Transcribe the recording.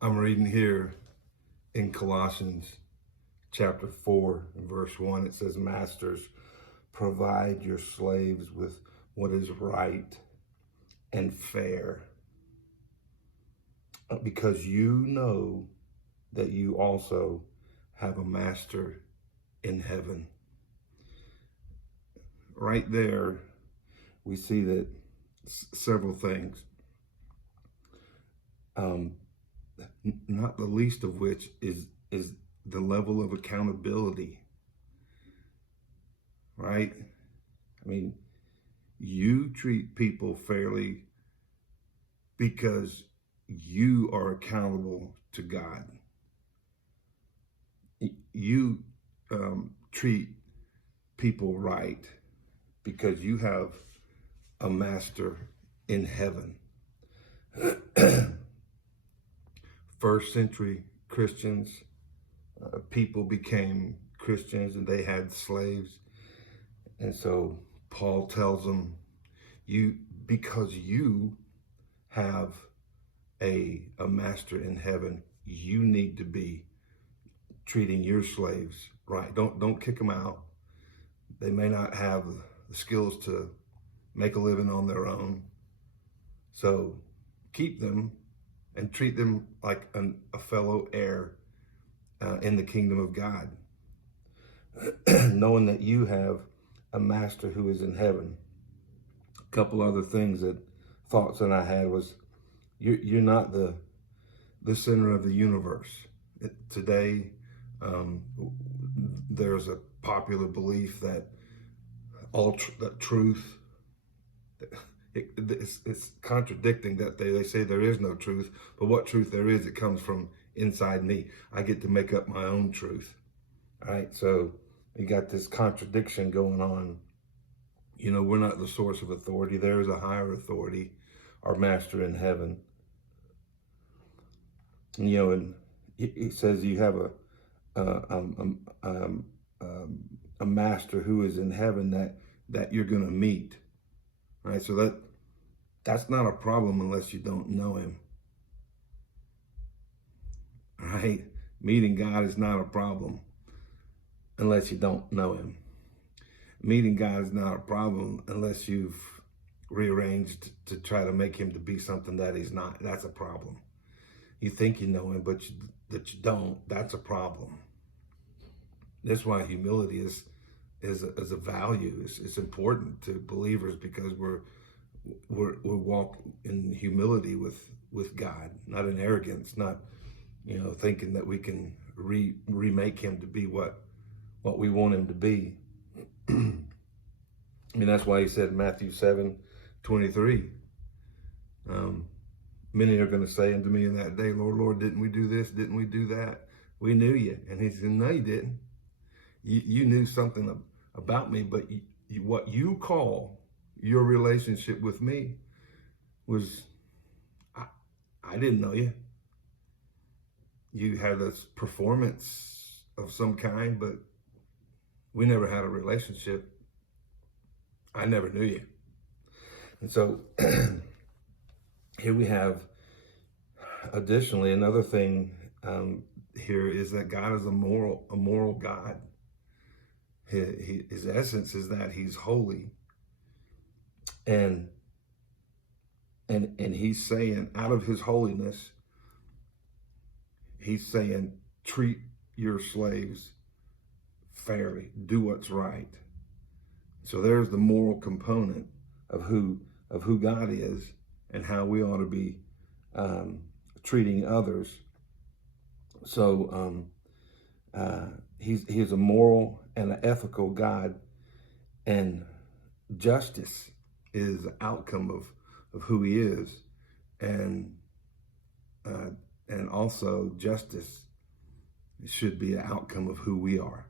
I'm reading here in Colossians chapter 4 and verse 1. It says, Masters, provide your slaves with what is right and fair, because you know that you also have a master in heaven. Right there, we see that several things, not the least of which is the level of accountability, right? I mean, you treat people fairly because you are accountable to God. You treat people right because you have a master in heaven. First century Christians, people became Christians and they had slaves. And so Paul tells them, because you have a master in heaven, you need to be treating your slaves right. Don't kick them out. They may not have the skills to make a living on their own. So keep them and treat them like a fellow heir in the kingdom of God, knowing that you have a master who is in heaven. A couple other thoughts that I had was, you're not the center of the universe. Today, there's a popular belief that that truth, it's contradicting that they say there is no truth, but what truth there is, it comes from inside me. I get to make up my own truth. All right, so you got this contradiction going on. You know, we're not the source of authority. There is a higher authority, our master in heaven. And, you know, and it says you have a master who is in heaven that you're going to meet. Right, so that's not a problem unless you don't know him. Right, meeting God is not a problem unless you don't know him. Meeting God is not a problem unless you've rearranged to try to make him to be something that he's not. That's a problem. You think you know him, but that you don't. That's a problem. That's why humility is a value. It's important to believers, because we're walk in humility with God, not in arrogance, not thinking that we can remake him to be what we want him to be. I mean, that's why he said in Matthew 7:23, many are going to say unto me in that day, Lord, Lord, didn't we do this? Didn't we do that? We knew you. And he said, no, you didn't. You knew something about me, but what you call your relationship with me was, I didn't know you. You had a performance of some kind, but we never had a relationship. I never knew you. And so here we have, additionally, another thing here is that God is a moral God. His essence is that he's holy. And he's saying, out of his holiness, he's saying, treat your slaves fairly, do what's right. So there's the moral component of who God is and how we ought to be treating others. So he's a moral and an ethical God, and justice is the outcome of who he is, and also justice should be an outcome of who we are.